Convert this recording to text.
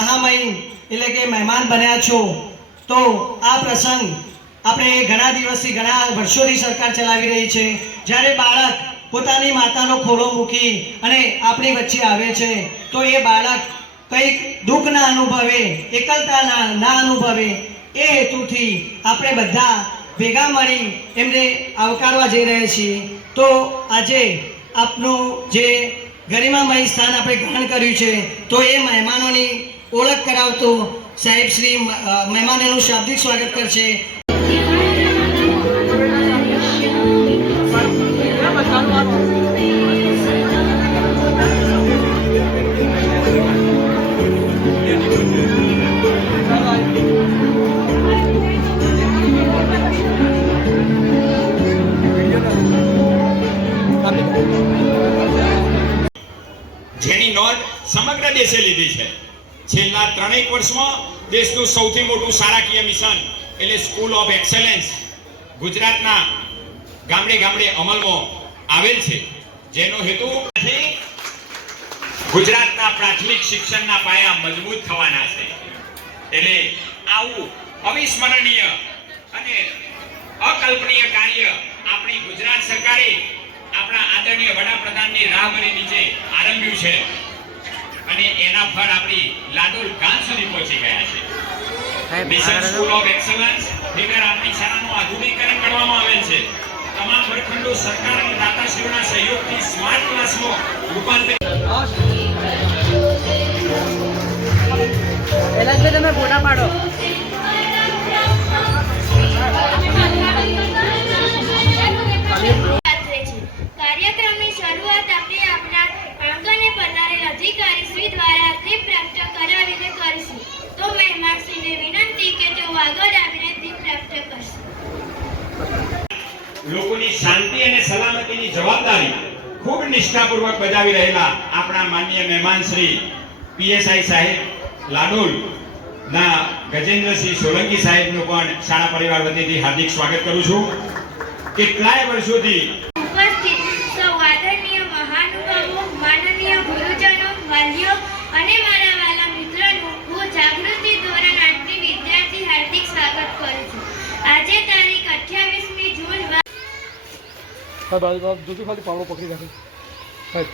મહામહિમ એટલે કે મહેમાન બન્યા છો, તો આ પ્રસંગ આપણે ઘણા દિવસથી, ઘણા વર્ષોથી સરકાર ચલાવી રહી છે. જ્યારે બાળક પોતાની માતાનો ખોળો મૂકી અને આપણી વચ્ચે આવે છે, તો એ બાળક કંઈક દુઃખ ના અનુભવે એકલતા ના ના અનુભવે, એ હેતુથી આપણે બધા ભેગા મળી એમને આવકારવા જઈ રહ્યા છીએ. તો આજે આપનું જે ગરિમામય સ્થાન આપણે ગ્રહણ કર્યું છે, તો એ મહેમાનોની ઓળખ કરાવતો સાહેબ શ્રી મહેમાનોનું શાબ્દિક સ્વાગત કરશે. જેની નોંધ સમગ્ર દેશે લીધી છે. છેલ્લા ત્રણેક વર્ષમાં દેશનું સૌથી મોટું સારાકીય મિશન એટલે સ્કૂલ ઓફ એક્સેલન્સ ગુજરાતના ગામડે ગામડે અમલમાં આવેલ છે. જેનો હેતુ ગુજરાતના પ્રાથમિક શિક્ષણના પાયા મજબૂત થવાના છે. એટલે આવું અવિસ્મરણીય અને અકલ્પનીય કાર્ય આપણી ગુજરાત સરકારે આપણા આદરણીય વડાપ્રધાનની રાહબરી નીચે આરંભ્યું છે. અને એના ફળ આપણી લાડોલ ગામ સુધી પહોંચી ગયા છે. મિશન સ્કૂલ ઓફ એક્સલન્સ હેઠળ આપણી શાળાનું આધુનિકરણ કરવામાં આવેલ છે. તમામ વર્ગખંડો સરકાર અને દાતાશ્રીઓના સહયોગથી સ્માર્ટ ક્લાસમાં રૂપાંતરિત તમે ફોટા પાડો. લોકોની શાંતિ અને સલામતીની જવાબદારી ખૂબ નિષ્ઠાપૂર્વક બજાવી રહેલા આપણા માનનીય મહેમાન શ્રી પીએસઆઈ સાહેબ લાડોલ ના ગજેન્દ્રસિંહ સોલંકી સાહેબનું પણ શાળા પરિવાર વતીથી હાર્દિક સ્વાગત કરું છું. કેટલાય વર્ષોથી હા ભાઈ બાપ જોજો ખાલી પાવડો પકડી રાખે હા